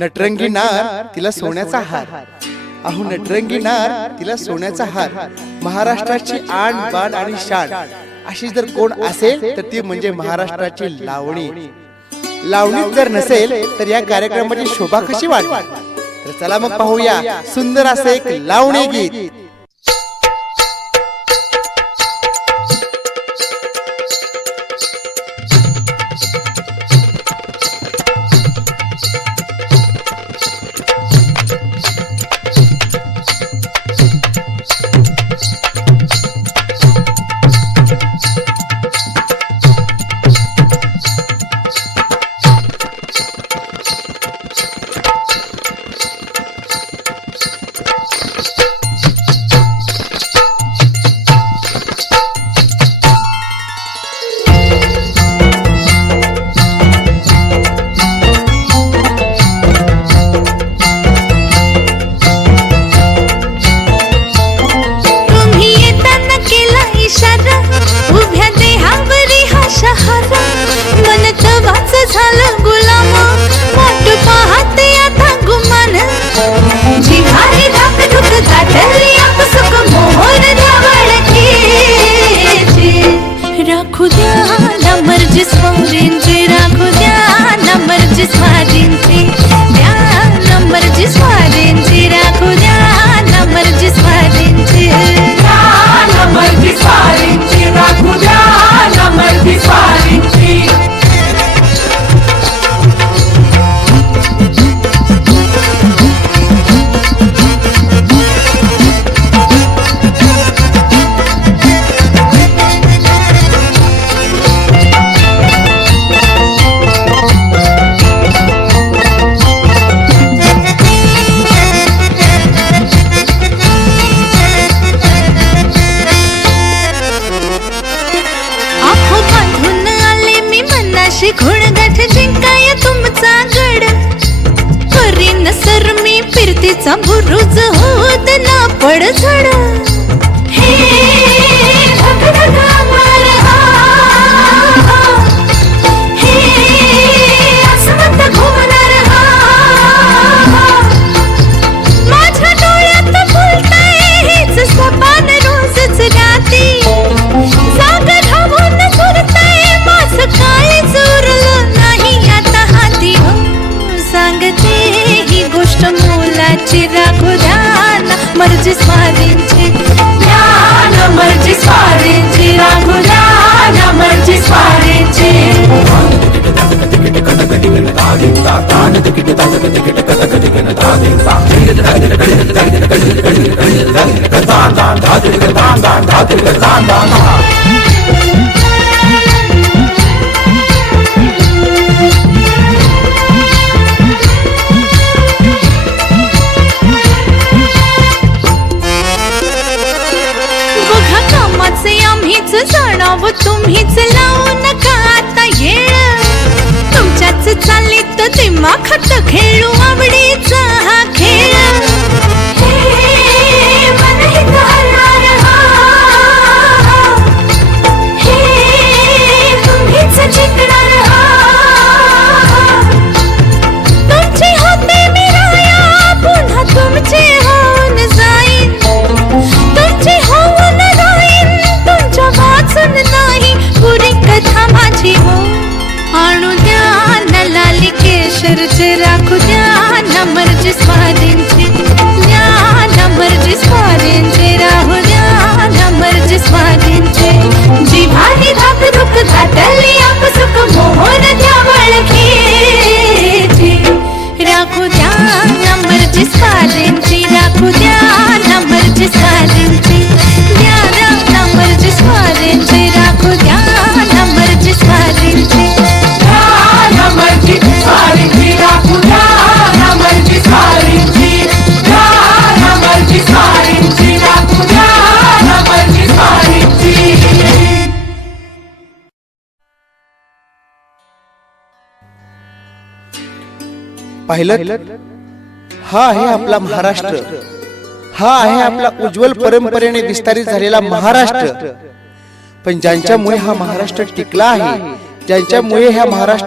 नटरंगी नार तिला सोन्याचा हार, अहो नटरंगी नार तिला सोन्याचा हार, महाराष्ट्राची आण बाण आणि शान अशी जर कोण असेल तर ती म्हणजे महाराष्ट्राची लावणी. लावणी जर नसेल तर या कार्यक्रमाची शोभा कशी वाढणार. तर चला मग पाहूया सुंदर असे एक लावणी गीत. घोडगाठ जिंकाय तुमचा गड करीन सर मी फिरतीचा बुरुज होत ना पडझड. हे धगधग अमर हे आसमंत घुमणार माझ्या डोळ्यात फुलतंय हेच सपान रोजच राती जाग धावून झुरतंय माझ काळीच उरलं नाही आता हाती. सांगते ही गोष्ट मोलाची राखू ध्यान मर्जी स्वारींची ध्यान मर्जी स्वारींची राखू ध्यान मर्जी स्वारींची. आम्हीच जाणाव तुम्हीच लावू नका आता येळ तुमच्याच चालीत दिमाखात खेळू आवडीचा हा खेळ. मनही करणार तुम्हीच जिंकणार तुमची होते मी राया पुन्हा तुमची होऊन जाईन तुमची होऊन वाचून नाही पुरी कथा माझी हो. आणू द्या न लाली केशरचे राखू द्या न मर्जी स्वारींची द्या न मर्जी स्वारींची राहू द्या न मर्जी स्वारींची. जिव्हारी धाक धुक घातली आप सुख मोहर द्या वळखीची राखू द्या न मर्जी स्वारींची राखू द्या न मर्जी स्वारींची द्या न मर्जी स्वारींची राखू द्या न मर्जी स्वारींची न मर्जी स्वारींची राखू द्या न मर्जी स्वारींची न मर्जी स्वारींची राखू द्या न मर्जी स्वारींची. पाहिलं, हा आहे आपला महाराष्ट्र, हा आहे आपला उज्ज्वल परंपरेने विस्तारित झालेला महाराष्ट्र. पण ज्यांच्यामुळे हा महाराष्ट्र टिकला आहे, ज्यांच्यामुळे ह्या महाराष्ट्र